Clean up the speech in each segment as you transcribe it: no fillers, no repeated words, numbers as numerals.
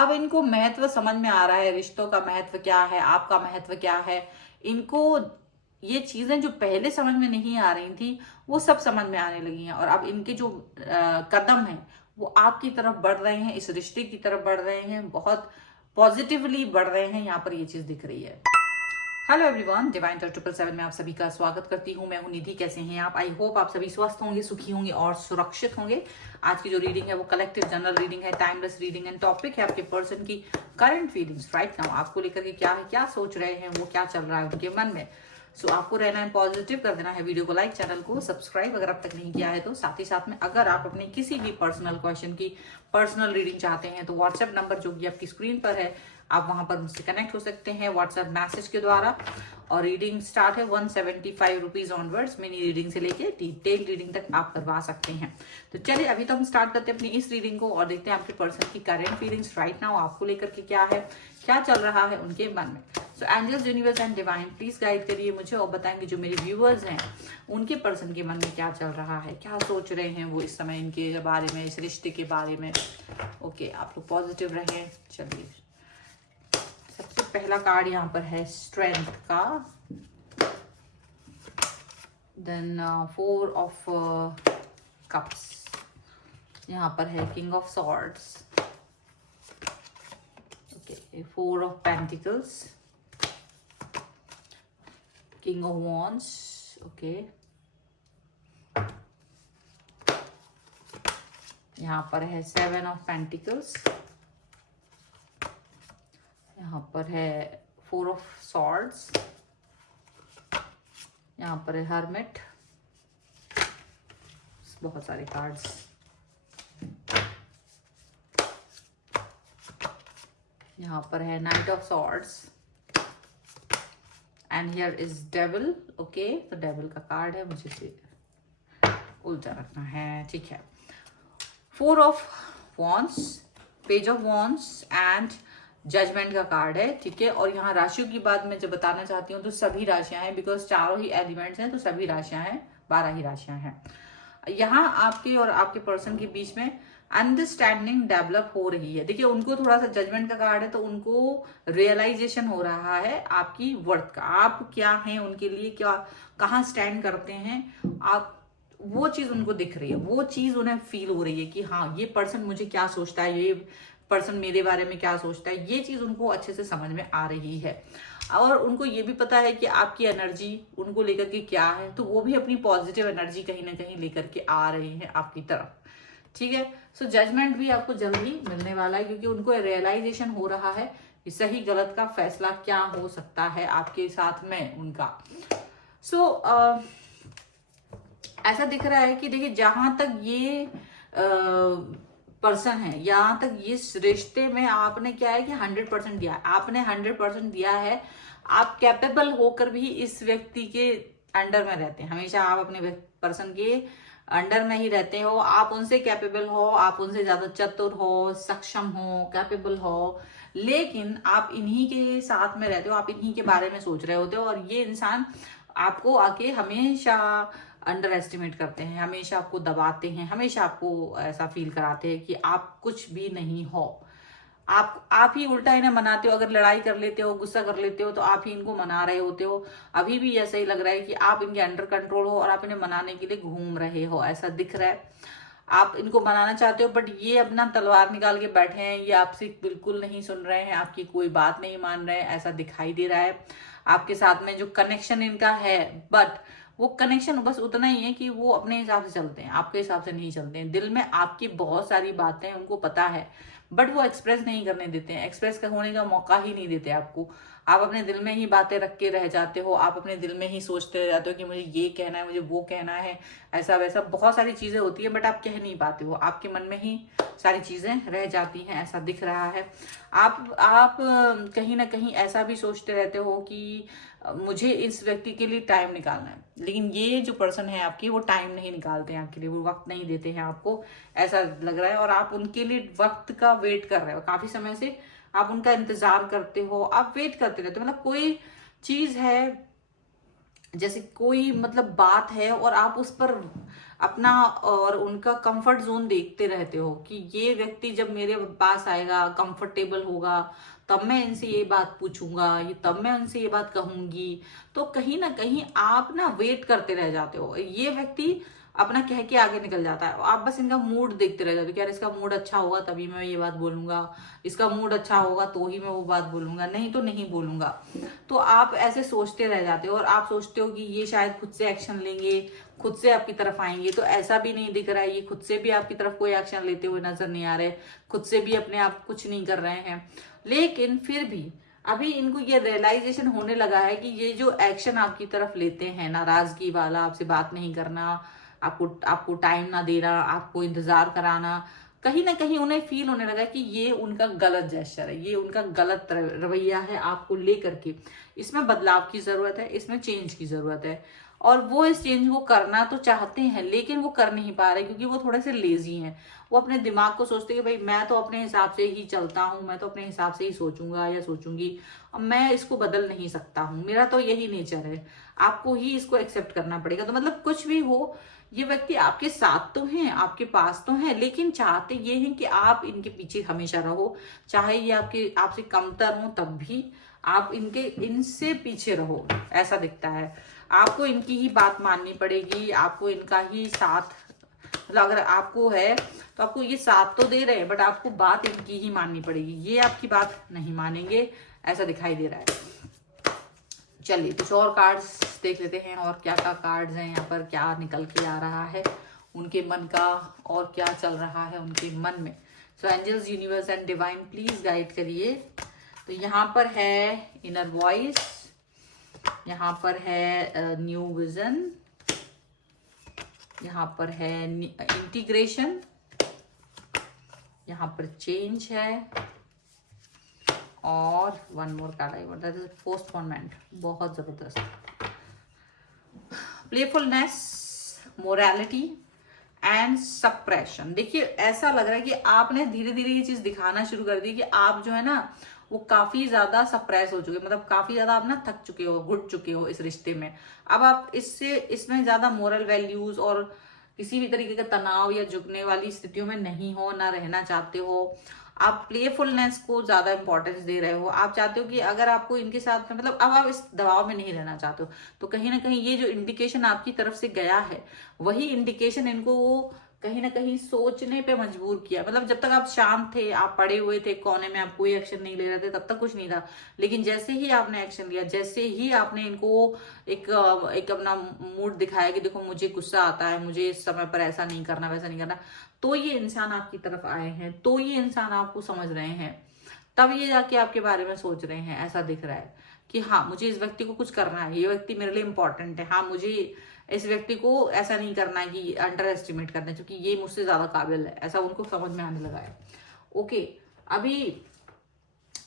अब इनको महत्व समझ में आ रहा है, रिश्तों का महत्व क्या है, आपका महत्व क्या है। इनको ये चीजें जो पहले समझ में नहीं आ रही थी वो सब समझ में आने लगी हैं, और अब इनके जो कदम है वो आपकी तरफ बढ़ रहे हैं, इस रिश्ते की तरफ बढ़ रहे हैं, बहुत पॉजिटिवली बढ़ रहे हैं। यहाँ पर ये चीज दिख रही है। हेलो एवरीवन, डिवाइन टच 777 में आप सभी का स्वागत करती हूँ। मैं हूँ निधि। कैसे हैं आप? आई होप आप सभी स्वस्थ होंगे, सुखी होंगे और सुरक्षित होंगे। आज की जो रीडिंग है वो कलेक्टिव जनरल रीडिंग है, टाइमलेस रीडिंग एंड टॉपिक है आपके पर्सन की करंट फीलिंग्स राइट नाउ, आपको लेकर के क्या है, क्या सोच रहे हैं, वो क्या चल रहा है उनके मन में। सो आपको रहना है पॉजिटिव, कर देना है वीडियो को लाइक, चैनल को सब्सक्राइब अगर अब तक नहीं किया है तो। साथ ही साथ में अगर आप अपने किसी भी पर्सनल क्वेश्चन की पर्सनल रीडिंग चाहते हैं तो व्हाट्सएप नंबर जो कि आपकी स्क्रीन पर है, आप वहां पर मुझसे कनेक्ट हो सकते हैं व्हाट्सएप मैसेज के द्वारा। और रीडिंग स्टार्ट है 175 रुपीज ऑनवर्ड्स। मिनी रीडिंग से लेके डिटेल रीडिंग तक आप करवा सकते हैं। तो चलिए अभी तो हम स्टार्ट करते हैं अपनी इस रीडिंग को और देखते हैं आपके पर्सन की करेंट फीलिंग्स राइट नाउ आपको लेकर के क्या है, क्या चल रहा है उनके मन में। So angels, universe and divine please guide करिए मुझे और बताएंगे जो मेरे व्यूअर्स हैं उनके पर्सन के मन में क्या चल रहा है, क्या सोच रहे हैं वो इस समय इनके बारे में, इस रिश्ते के बारे में। ओके, आप लोग पॉजिटिव रहें। चलिए, सबसे पहला कार्ड यहाँ पर है स्ट्रेंथ का, देन 4 ऑफ कप्स, यहाँ पर है king of swords, okay 4 of pentacles, king of wands, okay यहाँ पर है 7 ऑफ पेंटिकल्स, यहाँ पर है 4 ऑफ सॉर्ड्स, यहाँ पर है हर्मिट, बहुत सारे कार्ड्स, यहाँ पर है knight of swords and here is devil. Okay, तो डेविल का कार्ड है, मुझे इसे उल्टा रखना है, ठीक है। 4 of wands, page of wands and judgement का कार्ड है, ठीक है। और यहाँ राशियों की बात मैं जब बताना चाहती हूँ तो सभी राशियां हैं, बिकॉज चारों ही एलिमेंट्स हैं तो सभी राशियां हैं, 12 ही राशियां हैं। यहाँ आपके और आपके पर्सन के बीच में अंडरस्टैंडिंग डेवलप हो रही है। देखिए, उनको थोड़ा सा जजमेंट का कार्ड है तो उनको रियलाइजेशन हो रहा है आपकी वर्थ का, आप क्या हैं उनके लिए, क्या कहाँ स्टैंड करते हैं आप, वो चीज उनको दिख रही है, वो चीज उन्हें फील हो रही है कि हाँ ये पर्सन मुझे क्या सोचता है, ये पर्सन मेरे बारे में क्या सोचता है, ये चीज उनको अच्छे से समझ में आ रही है। और उनको ये भी पता है कि आपकी एनर्जी उनको लेकर के क्या है, तो वो भी अपनी पॉजिटिव एनर्जी कहीं ना कहीं लेकर के आ रही है आपकी तरफ, ठीक है। सो जजमेंट भी आपको जल्दी मिलने वाला है, क्योंकि उनको रियलाइजेशन हो रहा है कि सही गलत का फैसला क्या हो सकता है आपके साथ में उनका। सो ऐसा दिख रहा है कि देखिए, जहां तक ये पर्सन है, यहाँ तक इस रिश्ते में आपने क्या है कि 100% दिया है, आपने 100% दिया है। आप कैपेबल होकर भी इस व्यक्ति के अंडर में रहते हैं, हमेशा आप अपने पर्सन के अंडर में ही रहते हो, आप उनसे कैपेबल हो, आप उनसे ज्यादा चतुर हो, सक्षम हो, कैपेबल हो, लेकिन आप इन्हीं के साथ में रहते हो, आप इन्हीं के बारे में सोच रहे होते हो। और ये इंसान आपको आके हमेशा अंडर एस्टिमेट करते हैं, हमेशा आपको दबाते हैं, हमेशा आपको ऐसा फील कराते हैं कि आप कुछ भी नहीं हो। आप ही उल्टा इन्हें मनाते हो, अगर लड़ाई कर लेते हो, गुस्सा कर लेते हो तो आप ही इनको मना रहे होते हो। अभी भी ऐसा ही लग रहा है कि आप इनके अंडर कंट्रोल हो और आप इन्हें मनाने के लिए घूम रहे हो, ऐसा दिख रहा है। आप इनको मनाना चाहते हो बट ये अपना तलवार निकाल के बैठे हैं, ये आपसे बिल्कुल नहीं सुन रहे हैं, आपकी कोई बात नहीं मान रहे हैं, ऐसा दिखाई दे रहा है। आपके साथ में जो कनेक्शन इनका है, बट वो कनेक्शन बस उतना ही है कि वो अपने हिसाब से चलते हैं, आपके हिसाब से नहीं चलते हैं। दिल में आपकी बहुत सारी बातें उनको पता है, बट वो एक्सप्रेस नहीं करने देते हैं, एक्सप्रेस होने का मौका ही नहीं देते आपको। आप अपने दिल में ही बातें रख के रह जाते हो, आप अपने दिल में ही सोचते रह जाते हो कि मुझे ये कहना है, मुझे वो कहना है, ऐसा वैसा बहुत सारी चीजें होती है, बट आप कह नहीं पाते हो, आपके मन में ही सारी चीजें रह जाती हैं, ऐसा दिख रहा है। आप कहीं ना कहीं ऐसा भी सोचते रहते हो कि मुझे इस व्यक्ति के लिए टाइम निकालना है, लेकिन ये जो पर्सन है आपकी, वो टाइम नहीं निकालते हैं आपके लिए, वो वक्त नहीं देते हैं आपको, ऐसा लग रहा है। और आप उनके लिए वक्त का वेट कर रहे हो, काफी समय से आप उनका इंतजार करते हो, आप वेट करते रहते हो। मतलब कोई चीज है, जैसे कोई मतलब बात है और आप उस पर अपना और उनका कंफर्ट जोन देखते रहते हो कि ये व्यक्ति जब मेरे पास आएगा, कंफर्टेबल होगा, तब मैं इनसे ये बात पूछूंगा, ये तब मैं उनसे ये बात कहूंगी। तो कहीं ना कहीं आप ना वेट करते रह जाते हो। ये व्यक्ति अपना कह के आगे निकल जाता है, आप बस इनका मूड देखते रह जाते हो कि यार इसका मूड अच्छा होगा तभी मैं ये बात बोलूंगा, इसका मूड अच्छा होगा तो ही मैं वो बात बोलूंगा, नहीं तो नहीं बोलूंगा। तो आप ऐसे सोचते रह जाते हो और आप सोचते हो कि ये शायद खुद से एक्शन लेंगे, खुद से आपकी तरफ आएंगे। तो ऐसा भी नहीं दिख रहा है, ये खुद से भी आपकी तरफ कोई एक्शन लेते हुए नजर नहीं आ रहे, खुद से भी अपने आप कुछ नहीं कर रहे हैं। लेकिन फिर भी अभी इनको ये रियलाइजेशन होने लगा है कि ये जो एक्शन आपकी तरफ लेते हैं, नाराजगी वाला, आपसे बात नहीं करना, आपको आपको टाइम ना देना, आपको इंतजार कराना, कहीं ना कहीं उन्हें फील होने लगा कि ये उनका गलत जेस्चर है, ये उनका गलत रवैया है आपको लेकर के। इसमें बदलाव की जरूरत है, इसमें चेंज की जरूरत है। और वो इस चेंज को करना तो चाहते हैं लेकिन वो कर नहीं पा रहे क्योंकि वो थोड़े से लेजी हैं। वो अपने दिमाग को सोचते हैं कि भाई मैं तो अपने हिसाब से ही चलता हूँ, मैं तो अपने हिसाब से ही सोचूंगा या सोचूंगी, अब मैं इसको बदल नहीं सकता हूँ, मेरा तो यही नेचर है। आपको ही इसको एक्सेप्ट करना पड़ेगा। तो मतलब कुछ भी हो, ये व्यक्ति आपके साथ तो हैं, आपके पास तो हैं, लेकिन चाहते ये हैं कि आप इनके पीछे हमेशा रहो। चाहे ये आपसे कमतर हो तब भी आप इनसे पीछे रहो, ऐसा दिखता है। आपको इनकी ही बात माननी पड़ेगी, आपको इनका ही साथ, मतलब अगर आपको है तो आपको ये साथ तो दे रहे हैं बट आपको बात इनकी ही माननी पड़ेगी, ये आपकी बात नहीं मानेंगे, ऐसा दिखाई दे रहा है। चलिए कुछ और कार्ड्स देख लेते हैं और क्या क्या कार्ड्स हैं यहाँ पर, क्या निकल के आ रहा है उनके मन का और क्या चल रहा है उनके मन में। So angels, universe and divine please guide करिए। तो यहाँ पर है इनर वॉइस, यहाँ पर है न्यू विजन, यहाँ पर है इंटीग्रेशन, यहाँ पर चेंज है और one more card I want, that is postponement. बहुत जबरदस्त। Playfulness, morality and suppression. देखिए ऐसा लग रहा है कि आपने धीरे धीरे ये चीज दिखाना शुरू कर दी कि आप जो है ना वो काफी ज्यादा सप्रेस हो चुके, मतलब काफी ज्यादा आप ना थक चुके हो, घुट चुके हो इस रिश्ते में। अब आप इसमें ज्यादा मोरल वैल्यूज और किसी भी तरीके का तनाव या झुकने वाली स्थितियों में नहीं हो, ना रहना चाहते हो। आप प्लेफुलनेस को ज्यादा इंपॉर्टेंस दे रहे हो। आप चाहते हो कि अगर आपको इनके साथ में, मतलब अब आप इस दबाव में नहीं रहना चाहते हो। तो कहीं ना कहीं ये जो इंडिकेशन आपकी तरफ से गया है, वही इंडिकेशन इनको वो कहीं ना कहीं सोचने पे मजबूर किया। मतलब जब तक आप शांत थे, आप पड़े हुए थे कोने में, आप कोई एक्शन नहीं ले रहे थे, तब तक कुछ नहीं था। लेकिन जैसे ही आपने एक्शन लिया, जैसे ही आपने इनको एक अपना मूड दिखाया कि देखो मुझे गुस्सा आता है, मुझे इस समय पर ऐसा नहीं करना, वैसा नहीं करना, तो ये इंसान आपकी तरफ आए हैं, तो ये इंसान आपको समझ रहे हैं, तब ये जाके आपके बारे में सोच रहे हैं। ऐसा दिख रहा है कि हाँ मुझे इस व्यक्ति को कुछ करना है, ये व्यक्ति मेरे लिए इंपॉर्टेंट है, हाँ मुझे इस व्यक्ति को ऐसा नहीं करना है कि अंडर एस्टिमेट करना है क्योंकि ये मुझसे ज्यादा काबिल है, ऐसा उनको समझ में आने लगा है। ओके,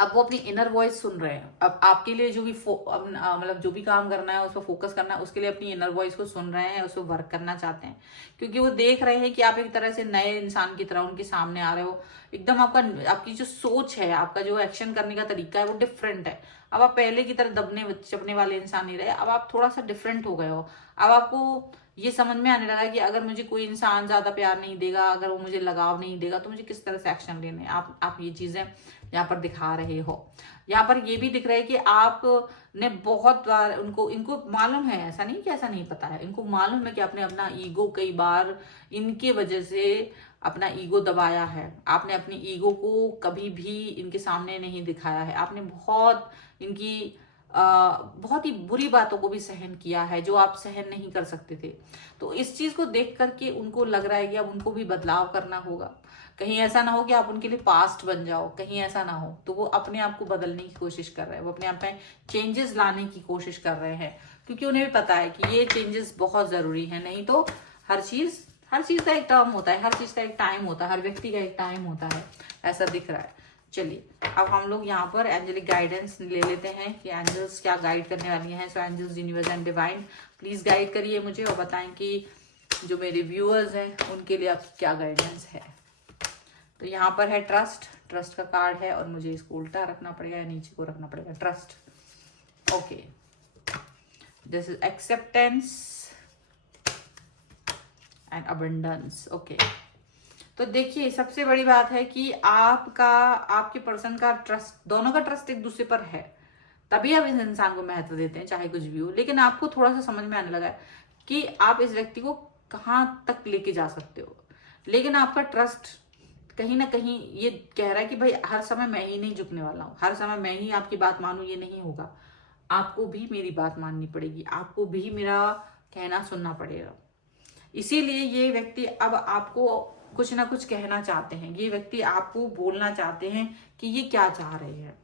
अब वो अपनी इनर वॉइस सुन रहे हैं। अब आपके लिए जो भी मतलब जो भी काम करना है, उस पर फोकस करना है, उसके लिए अपनी इनर वॉइस को सुन रहे हैं, उस पर वर्क करना चाहते हैं। क्योंकि वो देख रहे हैं कि आप एक तरह से नए इंसान की तरह उनके सामने आ रहे हो। एकदम आपकी जो सोच है, आपका जो एक्शन करने का तरीका है वो डिफरेंट है। अब आप पहले की तरह दबने चपने वाले इंसान नहीं रहे, अब आप थोड़ा सा डिफरेंट हो गए हो। अब आपको ये समझ में आने लगा है कि अगर मुझे कोई इंसान ज्यादा प्यार नहीं देगा, अगर वो मुझे लगाव नहीं देगा, तो मुझे किस तरह से एक्शन लेने। आप ये चीजें यहाँ पर दिखा रहे हो। यहाँ पर ये भी दिख रहा है कि आपने बहुत बार इनको मालूम है, ऐसा नहीं कि ऐसा नहीं पता है, इनको मालूम है कि आपने अपना ईगो कई बार इनके वजह से अपना ईगो दबाया है। आपने अपनी ईगो को कभी भी इनके सामने नहीं दिखाया है। आपने बहुत इनकी बहुत ही बुरी बातों को भी सहन किया है जो आप सहन नहीं कर सकते थे। तो इस चीज को देख करके उनको लग रहा है कि अब उनको भी बदलाव करना होगा। कहीं ऐसा ना हो कि आप उनके लिए पास्ट बन जाओ, कहीं ऐसा ना हो। तो वो अपने आप को बदलने की कोशिश कर रहे हैं, वो अपने आप में चेंजेस लाने की कोशिश कर रहे हैं, क्योंकि उन्हें भी पता है कि ये चेंजेस बहुत जरूरी है। नहीं तो हर चीज का एक टर्म होता है, हर चीज का एक टाइम होता है, हर व्यक्ति का एक टाइम होता है, ऐसा दिख रहा है। चलिए अब हम लोग यहाँ पर एंजेलिक गाइडेंस ले लेते हैं कि एंजल्स क्या गाइड करने वाली हैं। So angels, universe and divine please guide करिए मुझे और बताएं कि जो मेरे व्यूअर्स हैं उनके लिए आपकी क्या गाइडेंस है। तो यहाँ पर है ट्रस्ट का कार्ड है और मुझे इसको उल्टा रखना पड़ेगा या नीचे को रखना पड़ेगा। Trust, okay, this is acceptance, and abundance. Okay, तो देखिए सबसे बड़ी बात है कि आपके पर्सन का ट्रस्ट, दोनों का ट्रस्ट एक दूसरे पर है, तभी आप इस इंसान को महत्व देते हैं चाहे कुछ भी हो। लेकिन आपको थोड़ा सा समझ में आने लगा है कि आप इस व्यक्ति को कहाँ तक लेके जा सकते हो। लेकिन आपका ट्रस्ट कहीं ना कहीं ये कह रहा है कि भाई हर समय मैं ही नहीं झुकने वाला हूँ, हर समय मैं ही आपकी बात मानूं, ये नहीं होगा। आपको भी मेरी बात माननी पड़ेगी, आपको भी मेरा कहना सुनना पड़ेगा। इसीलिए ये व्यक्ति अब आपको कुछ ना कुछ कहना चाहते हैं, ये व्यक्ति आपको बोलना चाहते हैं कि ये क्या चाह रहे हैं।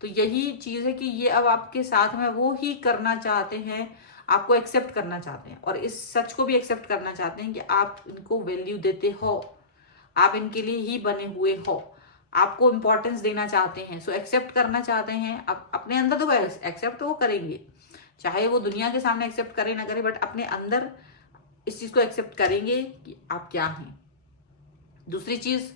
तो यही चीज है कि ये अब आपके साथ में वो ही करना चाहते हैं, आपको एक्सेप्ट करना चाहते हैं, और इस सच को भी एक्सेप्ट करना चाहते हैं कि आप इनको वैल्यू देते हो, आप इनके लिए ही बने हुए हो, आपको इंपॉर्टेंस देना चाहते हैं। सो एक्सेप्ट करना चाहते हैं। अपने अंदर तो एक्सेप्ट तो वो करेंगे, चाहे वो दुनिया के सामने एक्सेप्ट करे ना करे, बट अपने अंदर इस चीज को एक्सेप्ट करेंगे कि आप क्या हैं। दूसरी चीज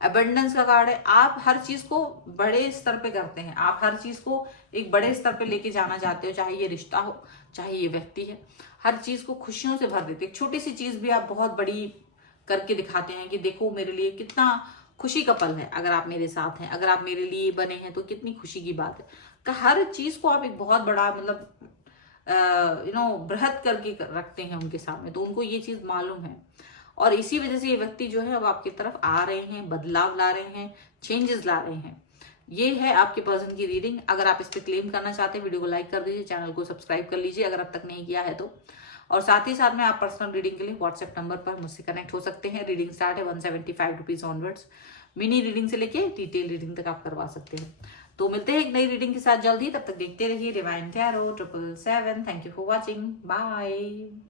अबंडेंस का कार्ड है। आप हर चीज को बड़े स्तर पे करते हैं, आप हर चीज को एक बड़े स्तर पे लेके जाना चाहते हो, चाहे ये रिश्ता हो चाहे ये व्यक्ति है, हर चीज को खुशियों से भर देते। एक छोटी सी चीज भी आप बहुत बड़ी करके दिखाते हैं कि देखो मेरे लिए कितना खुशी का पल है, अगर आप मेरे साथ हैं, अगर आप मेरे लिए बने हैं तो कितनी खुशी की बात है। हर चीज को आप एक बहुत बड़ा मतलब बृहत करके रखते हैं उनके सामने, तो उनको ये चीज मालूम है। और इसी वजह से ये व्यक्ति जो है अब आपकी तरफ आ रहे हैं, बदलाव ला रहे हैं, चेंजेस ला रहे हैं। ये है आपके पर्सन की रीडिंग। अगर आप इस पे क्लेम करना चाहते हैं, वीडियो को लाइक कर दीजिए, चैनल को सब्सक्राइब कर लीजिए अगर अब तक नहीं किया है तो। और साथ ही साथ में आप पर्सनल रीडिंग के लिए व्हाट्सएप नंबर पर मुझसे कनेक्ट हो सकते हैं। रीडिंग स्टार्ट है 175 रुपीज ऑनवर्ड्स। मिनी रीडिंग से लेके डिटेल रीडिंग तक आप करवा सकते हैं। तो मिलते हैं एक नई रीडिंग के साथ जल्दी, तब तक देखते रहिए divine tarot 777। Thank you for watching, bye.